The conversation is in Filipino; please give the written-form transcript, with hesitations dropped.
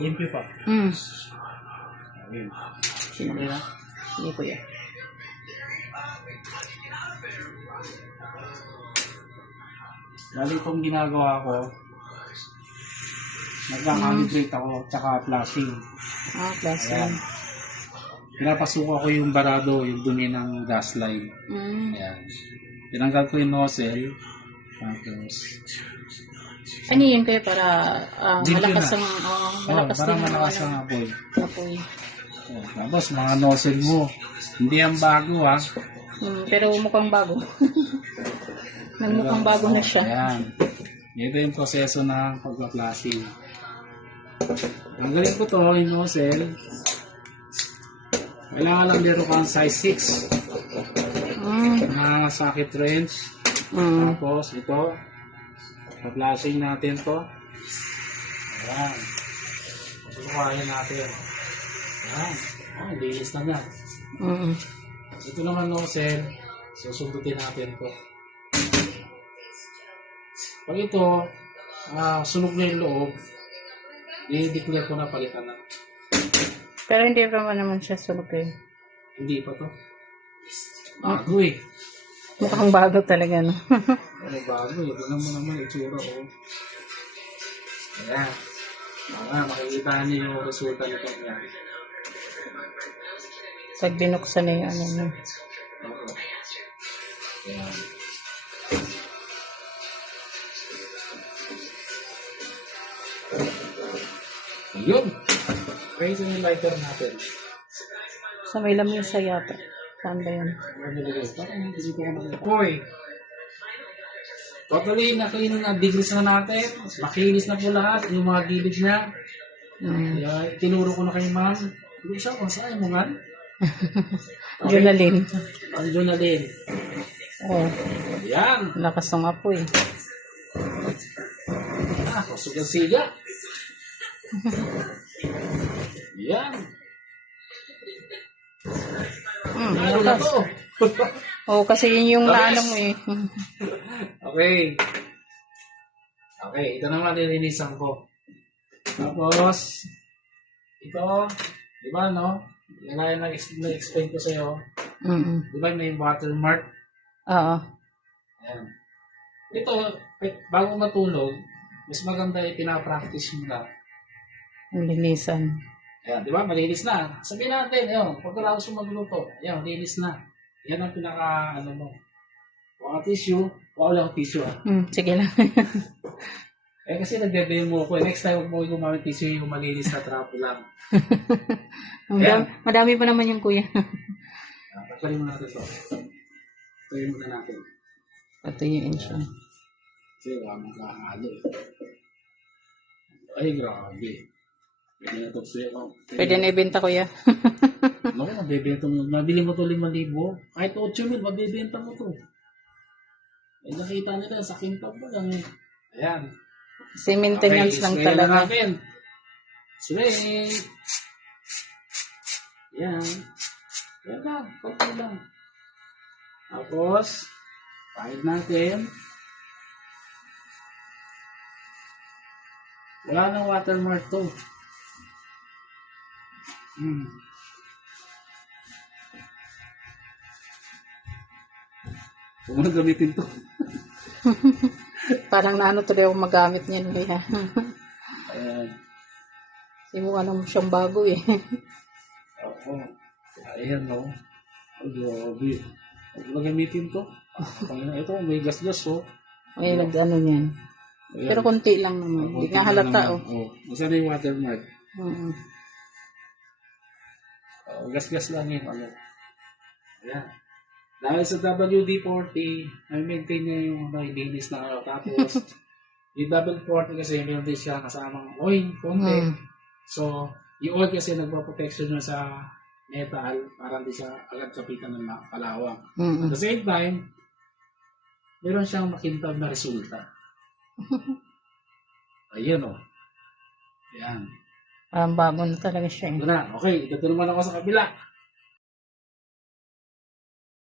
Limpyo pa. Ayun. Sige na. Sige kuya. Dali itong ginagawa ko, nagka-calibrate ako, tsaka flashing. Plus Ayan. Pinapasukan ko yung barado, yung dumi ng gas line. Ayan. Tinanggal ko yung nozzle. Tapos, ano yun kuya para malakas na. ang malakas para din malakas ang apoy. apoy. Ayan. Tapos, mga nozzle mo, hindi ang bago ha. Pero mukhang bago. Nagmukhang bago na siya. Ayan. Ito yung proseso ng pagpa-flashing. Tanggalin ko to, yung nozzle. Kailangan lang meron kang size 6 na socket wrench. Tapos ito, pa-flashing natin to. Ayan. Pasukayan natin. Ayan. Oh, linis na na. Ito naman nozzle, susundutin natin to. Pag ito, sunog na yung loob, i-declare ko na palitan na. Pero hindi pa naman siya sunog eh. Hindi pa to. Bago eh. Mukhang bago talaga, no? Bago eh. Doon mo naman itsura oh. Ayan. Makikita niyo yung resulta nito niya. Pag binuksan na yung ano mo. Ayan. Yun. Raise yung lighter natin. Sa may lamisa yata. Saan ba yun? Hoy. Totally, na-clean na. Digris na natin. Makinis na po lahat. Yung mga gilid niya. Tinuro ko na kay ma'am. Hindi siya kung saan mo man. Junalin. Ang Junalin. Oh. Yan. Lakas ng apoy. Sugan-siga. Yan. Ano na to? Kasi yun yung naano mo eh. Okay. Okay, ito naman nilinisan ko. Tapos, ito, di ba no? Yan na na-explain ko sa'yo. Di ba may watermark? Oo. Ayan. Ito, bago matulog, mas maganda yung pinapractice mo na. Ang linisan. Ayan, di ba? Malinis na. Sabihin natin, yun, pagkatapos mo magluto, ayan, malinis na. Yan ang pinaka, ano mo. Wala tissue, wala akong tissue ah. Sige lang. Kasi nagbe-demo ko. Next time, huwag mo gumamit tissue yung malinis na trapo lang. Madami pa naman yung kuya. Takalin mo natin ito. Takalin mo na natin. Patuyin siya. Kasi wala mong kakalo eh. Ay, grabe. Pwede na ito sa'yo. Pwede na ibenta kuya. Naku, mabibenta mo. Mabili mo ito 5,000. Kahit 8,000, mabibenta mo ito. Eh, nakita nila sa kintab mo lang eh. Ayan. Kasi maintenance lang spray talaga. Na natin. Spray. Ayan. Ayan lang. Konti lang. Tapos, pahid natin. Wala nang watermark to. Huwag mo na gamitin to. Parang naano tuloy ako magamit niyan kuya. Ayan. Kasi mukha naman siyang bago eh. Oo. Ayan o. Ay, grabe. Huwag mo na gamitin to. Ito, may gas-gas oh. May nag-ano niyan. Ayan. Pero konti lang naman. Hindi nga halata oh. Masa na yung watermark? Gas-gas lang yun. Ayan. Dahil sa WD-40, may maintain niya yung nailinis na ano. Tapos, yung WD-40 kasi meron din siya kasamang oil, konti. So, yung oil kasi nagpa-protection niya sa metal para hindi siya agad kapitan ng kalawang. At the same time, meron siyang makintab na resulta. Ayan o. Ayan. Parang bago na talaga siya. Ito na. Okay, ito naman ako sa kabila.